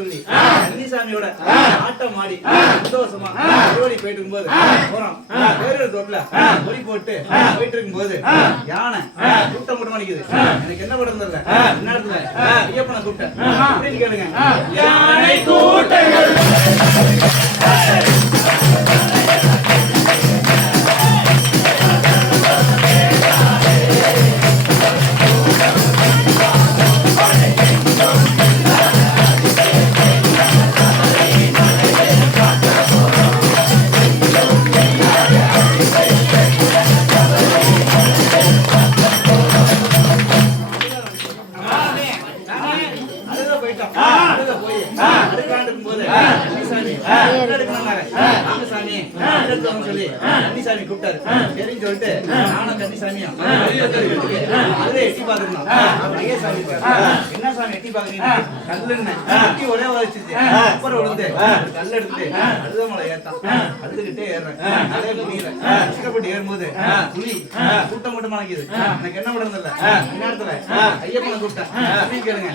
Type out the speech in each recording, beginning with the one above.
துள்ளி கன்னிசாமியோட ஆட்டம் ஆடி சந்தோஷமா ஓடி போயிட்டு இருக்கும்போது போறோம் பேரூர் தோப்புல ஒளி போட்டு போயிட்டு இருக்கும்போது யானை கூட்டம் கூட்டம் அடிக்குது. எனக்கு என்ன பண்றது இல்ல நேரத்துல ஐயப்பனை கூப்பிட்டேன் அப்படின்னு கேளுங்க. யானை கூட்டங்கள் கன்னிசாமி கூப்பிட்டாரு. சரின்னு சொல்லிட்டு நானும் கன்னிசாமியும் எட்டி பாத்துருந்தோம். என்ன சாமி எட்டி பாக்குறீங்க? கல்லுன்னு எட்டி ஒரே வச்சுச்சு. அப்புறம் விழுந்து கல் எடுத்துட்டு அழுதமலை ஏத்தான். அழுதுகிட்டே ஏறுறேன். அதே முடியல கஷ்டப்பட்டு ஏறும்போது புலி கூட்டம் கூட்டமா நிக்குது. எனக்கு என்ன பண்றது இல்ல நேரத்துல ஐயப்பனை கூப்பிட்டேன் அப்படின்னு கேளுங்க.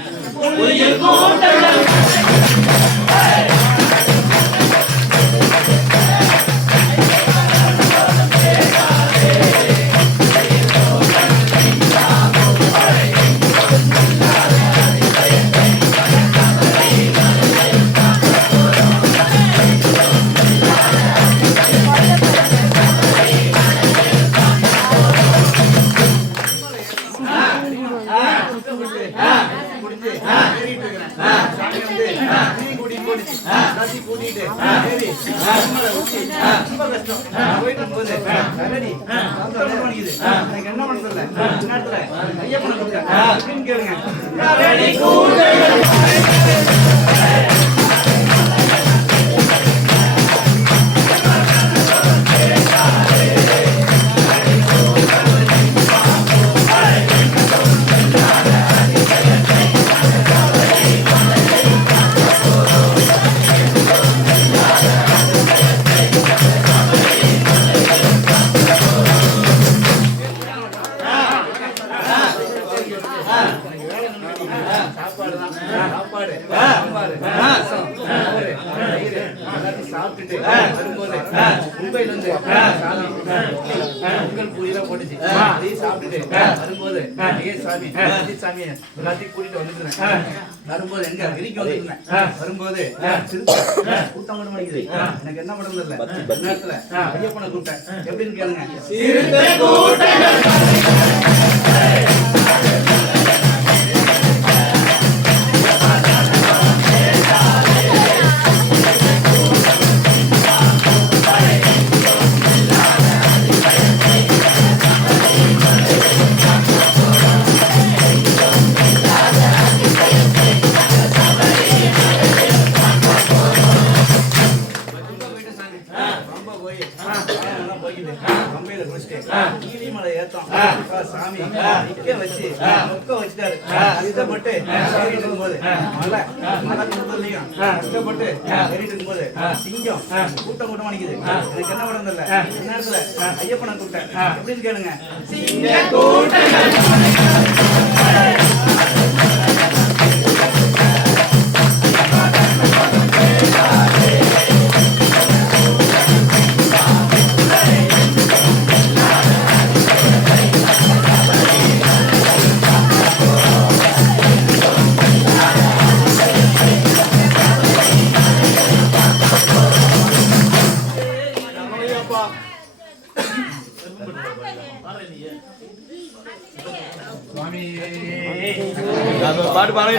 என்ன பண்றது ஐயப்பனை கூப்பிட்டேன் கேளுங்க. சாப்பிட்டுட்டு வரும்போது மும்பைல இருந்து போட்டுச்சு அதையும் சாப்பிட்டுட்டு வரும்போது சாமி சாமி எல்லாத்தையும் கூட்டிட்டு வந்துருந்தேன். வரும்போது எங்க கிரிக்கு வந்துருந்தேன். வரும்போது கூட்டம் மட்டும் அடிக்குது. எனக்கு என்ன பண்றது இல்ல நேரத்துல ஐயப்பனை கூப்பிட்டேன் எப்படின்னு கேளுங்க. நீலிமலை ஏத்தம் சாமி நிக்க வச்சு மொக்க வச்சுட்டாரு. கஷ்டப்பட்டு ஏறிட்டு இருக்கும்போது மலை கொடுத்ததையும் கஷ்டப்பட்டு ஏறிட்டு இருக்கும்போது சிங்கம் கூட்டம் கூட்டம் அடிக்குது. எனக்கு என்ன பண்றது இல்ல நேரத்துல ஐயப்பனை கூப்பிட்டேன் எப்படின்னு கேளுங்க. பாட்டு பாட